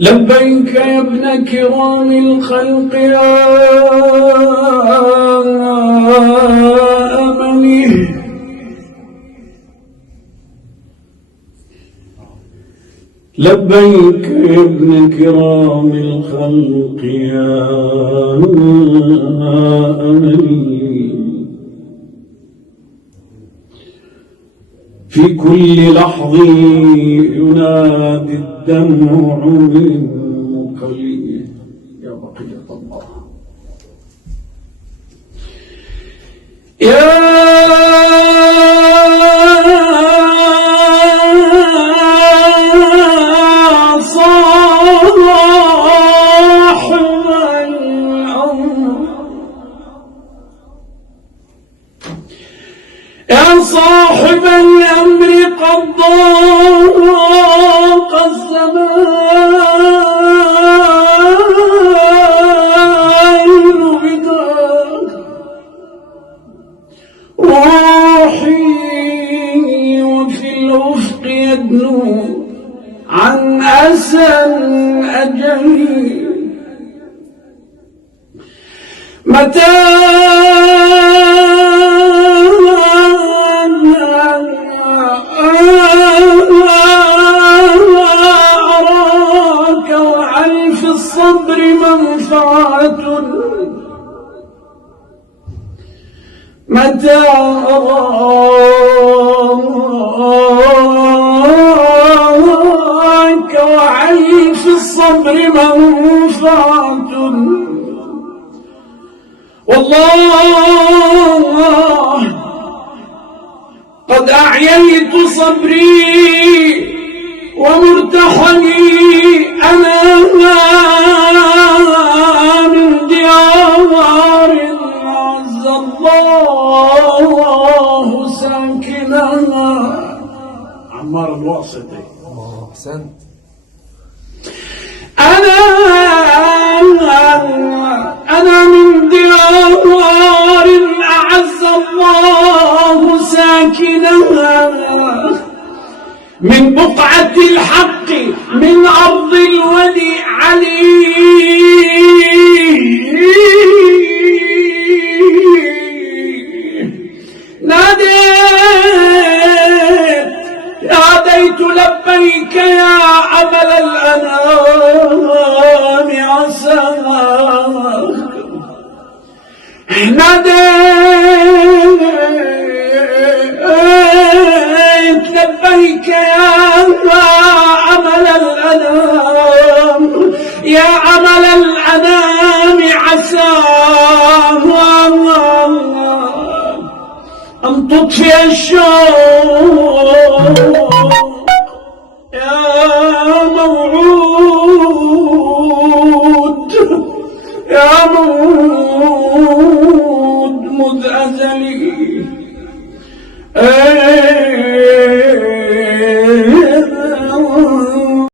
لبيك يا ابن كرام الخلق يا أمني، لبيك يا ابن كرام الخلق يا أمني، في كل لحظة ينادي الدمع من قلبي يا بقية الله يا صاحب الأمر قد ضاق الزمان بداك روحي وفي الأفق يدنو عن أسى أجلي متى أراك وعلي في الصبر منفعة متى أراك وعلي في الصبر منفعة والله قد أعييت صبري ومرتحني أنا من ديار عز الله ساكنها. عمار الواسطي. أحسنت. أنا من ديار أعز الله ساكنها من بقعة الحق من أرض الولي علي ناديت لبيك يا أمل الأنام عساك ناديت لبيك يا أمل الأنام يا أمل الأنام عساك أن تطفئ الشوق يا موعود يا موعود مذ أزلي